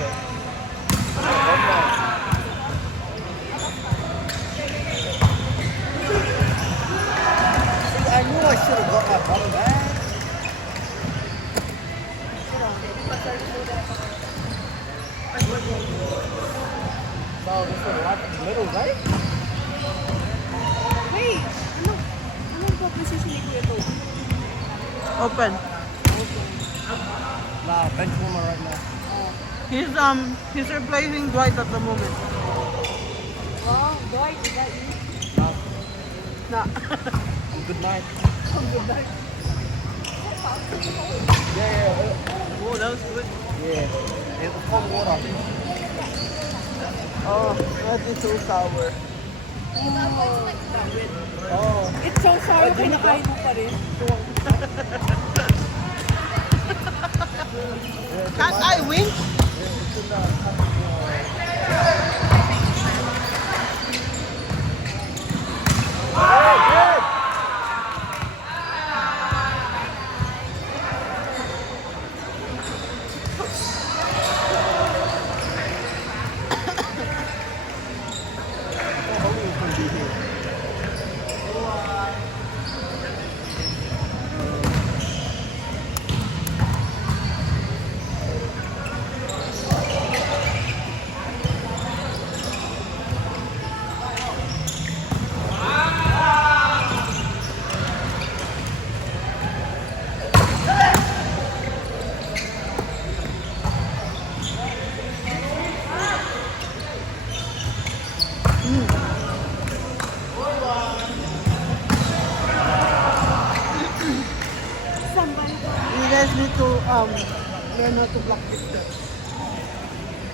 it. One more. See, I knew I should have got my bottle back. So this is right in the middle, right? Wait, anong position ni Kuya Toby? Open. Nah, bench warmer right now. He's replacing Dwight at the moment. Wow, Dwight, is that you? Nah, Nah. good night. Oh, good night. Yeah. Oh, that was good. Yeah. It was cold water. Oh, that is so sour. Oh. It's so sour, kinakain mo pa rin. Can't I win? It's in the You guys need to learn how to block this stuff.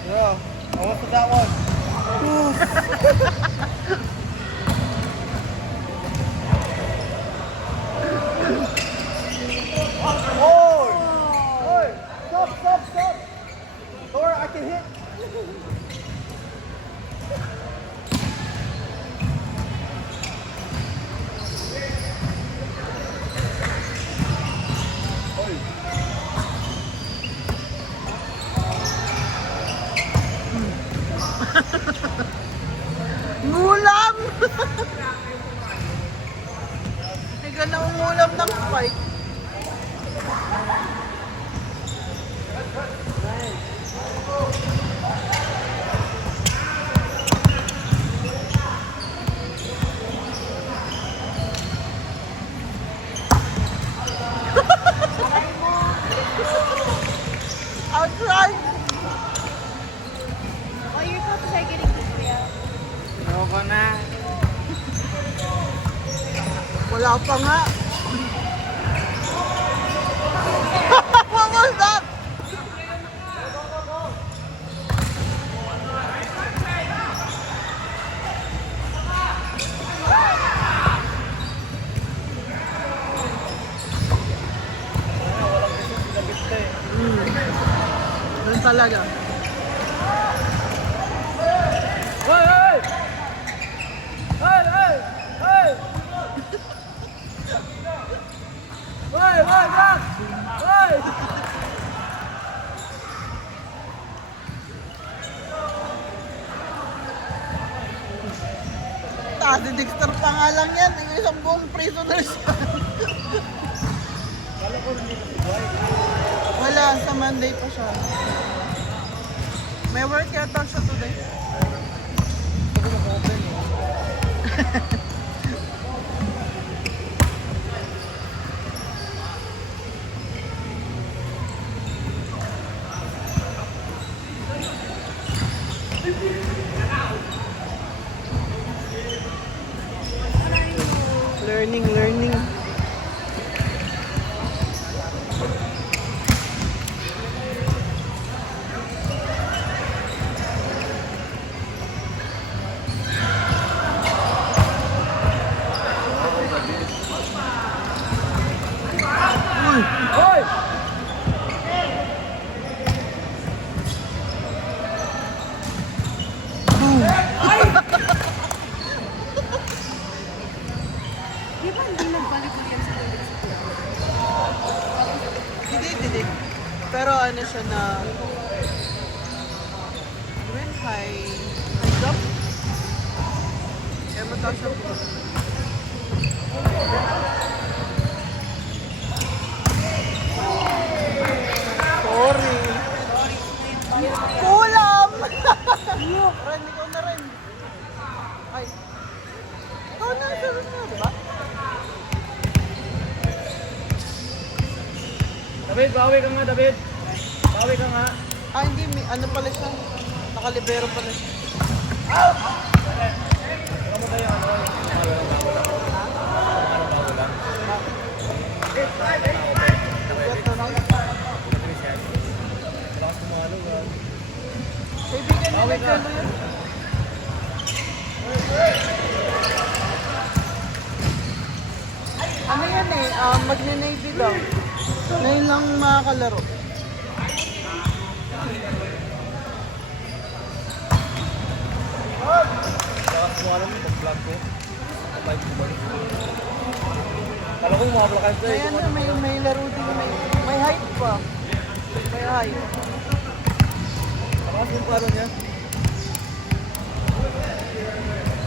Bro, I went for that one. Oh! Hey! Stop! Laura, I can hit. Ngulam! Higa na umulam ng spike. I'll try. Oh, you're supposed to start getting this way out. Ayoko na. Wala pa nga. What was that? Doon talaga. Si Dexter pa nga lang yan. Yung isang buong prisoners. Wala, sa Monday pa siya. May work yata siya today. Learning. Di ba hindi nagbalik ulit sa ulit? Hindi. Pero ano siya na high jump. Kaya mataas ang po. Sorry. Kulam! Ren, ikaw na rin. Ay. Ikaw na, sabi mo, di ba? David, bawi ka nga, David. Bawi ka nga. Ah, hindi. May, ano pala siya? Nakalibero pala siya. Ano mo tayo, ano? Ito na. Lakas kumalo ba? Kaibigan niya Bawi ka. nagkano yun? Ano yan eh, magne-navy lang. Ngayon lang makakalaro. Lakas kumalo mo, pag-vlog ko. Kapag ko ba? Kala ko yung mga vlog ko. May ano, may laro din, may height pa. May height. Lakas yung palo niya.